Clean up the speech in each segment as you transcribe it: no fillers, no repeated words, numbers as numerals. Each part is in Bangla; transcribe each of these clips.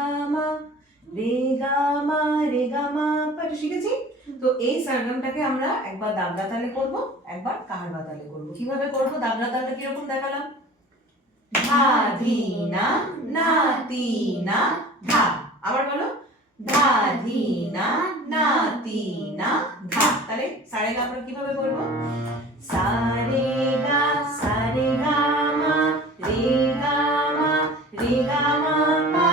গা মা রে গা মা রে গা মা পাটা শিখেছি। তো এই সারগামটাকে আমরা একবার দাবড়া তালে করব, একবার কাহারবা তালে করব। কিভাবে করব? দাবড়া তালটা কিরকম দেখালাম, ধা ধি না না তি না ধা। আবার বলো, ধা ধি না না তি না ধা। তাহলে সারে গা আমরা কিভাবে বলবো, সারে গা মা রে গা মা রে গা মা পা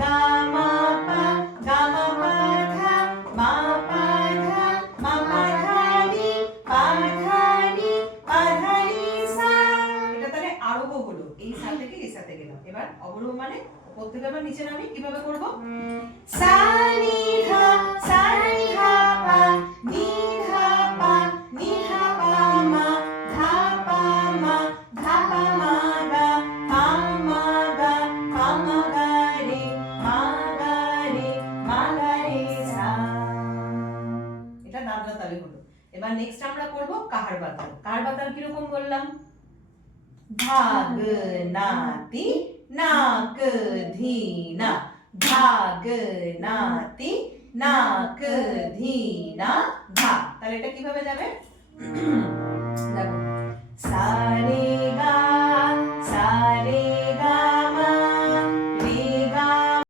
গা মা পা গা মা পা ধা মা পা ধা মা পা ধা রি পা ধা রি পা ধা রি সা। এটা তাহলে আরোহ হলো, এই সা থেকে এই সাতে গেলাম। এবার অবরোহ মানে উপর থেকে আবার নিচে নামি। কিভাবে করব, সা নি ধা পা নি ধা পা নি ধা পা মা ধা পা মা ধা পা মা গা পা মা গা পা মা গা রে মা গা রে মা গা রে সা। এটা দাদরা তালে হলো। এবার নেক্সট আমরা করব কাহারবা তাল। কাহারবা তাল কিরকম বললাম, ভাগ নাতি নাক ধি না ভাগ নাতি নাক ধি না ধা। তাহলে এটা কিভাবে যাবে,